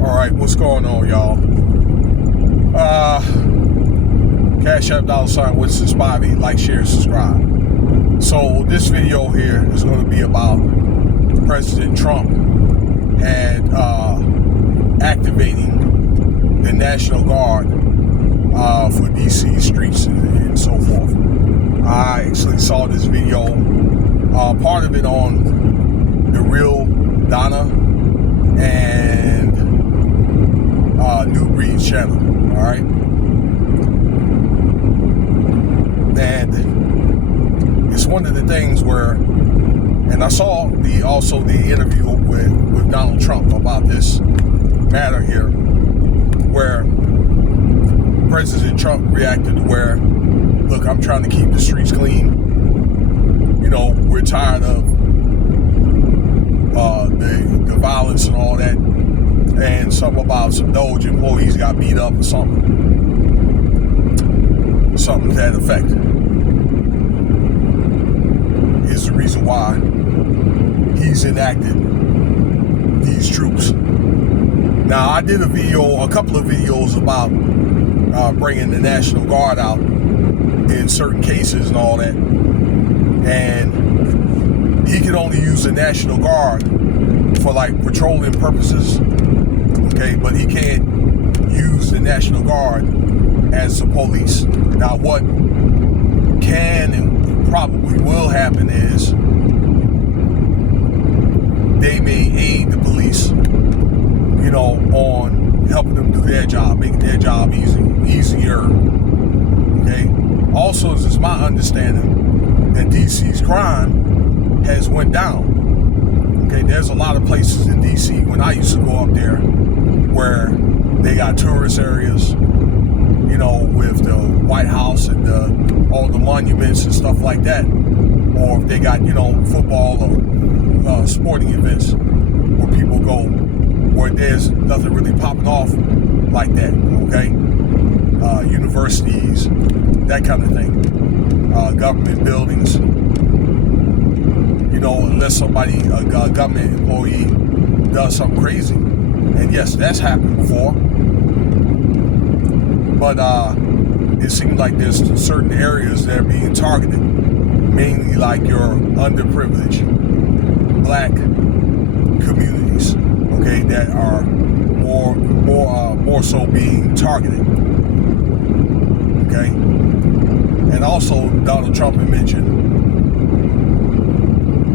Alright, what's going on, y'all? Cash App $ Winston Spivey, like, share, subscribe. So this video here is going to be about President Trump and activating the National Guard for DC streets and so forth. I actually saw this video, part of it on The Real Donna and New Breed channel, all right? And it's one of the things where, and I saw also the interview with Donald Trump about this matter here, where President Trump reacted to where, look, I'm trying to keep the streets clean. You know, we're tired of the violence and all that. And something about some Doge employees got beat up or something. Something to that effect is the reason why he's enacted these troops. Now, I did a couple of videos about bringing the National Guard out in certain cases and all that. And he could only use the National Guard for like patrolling purposes. Okay, but he can't use the National Guard as the police. Now, what can and probably will happen is they may aid the police, you know, on helping them do their job, making their job easier. Okay. Also, this is my understanding that DC's crime has went down. Okay, there's a lot of places in DC when I used to go up there where they got tourist areas, you know, with the White House and all the monuments and stuff like that. Or if they got, you know, football or sporting events where people go, where there's nothing really popping off like that, okay? Universities, that kind of thing. Government buildings, you know, unless somebody, a government employee does something crazy. And yes, that's happened before. But it seems like there's certain areas that are being targeted, mainly like your underprivileged black communities, okay, that are more so being targeted. Okay? And also, Donald Trump had mentioned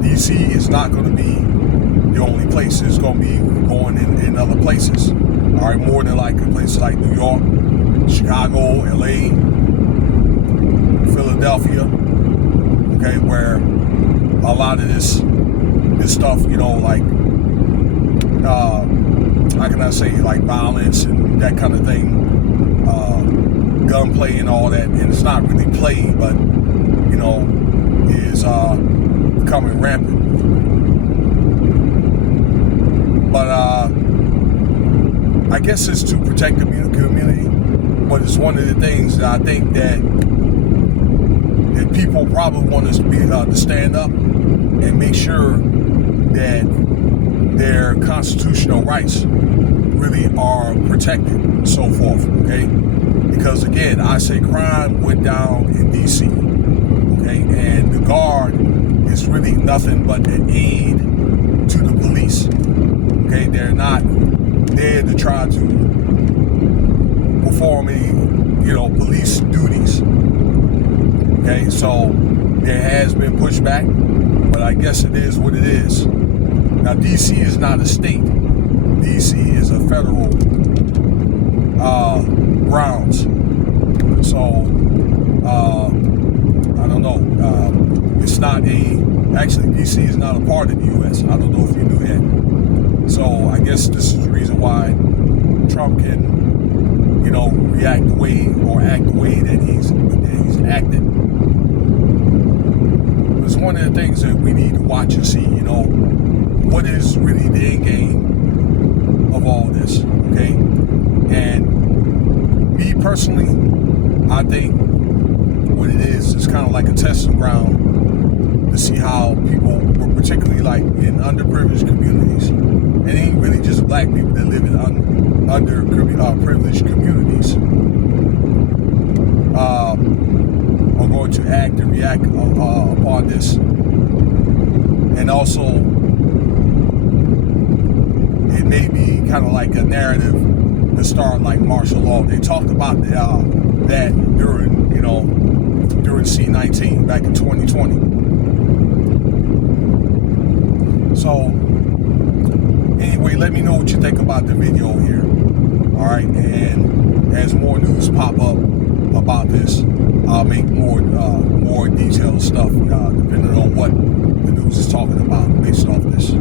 DC is not going to be the only place. It's going to be going in other places. All right, more than likely places like New York, Chicago, LA, Philadelphia, okay, where a lot of this stuff, you know, like, how can I say, like violence and that kind of thing, gunplay and all that, and it's not really play, but, you know, is becoming rampant. But I guess it's to protect the community, but it's one of the things that I think that people probably want us to be to stand up and make sure that their constitutional rights really are protected and so forth, okay? Because again, I say crime went down in DC, okay? And the Guard is really nothing but an aid to the police, okay? They're not there to try to perform any, you know, police duties, okay? So there has been pushback, but I guess it is what it is. Now, DC is not a state. DC is a federal grounds. So, I don't know. It's not actually, DC is not a part of the U.S. I don't know if you knew that. So, I guess this is the reason why Trump can, you know, react the way or act the way that he's acted. It's one of the things that we need to watch and see, you know, what is really the end game of all this, okay? And me personally, I think what it is kind of like a testing ground to see how people, particularly like in underprivileged communities, it ain't really just black people that live in underprivileged communities are going to act and react upon this. And also, it may be kind of like a narrative to start like martial law. They talked about that during C-19 back in 2020. So anyway, let me know what you think about the video here. All right, and as more news pop up about this, I'll make more detailed stuff depending on what the news is talking about based off this.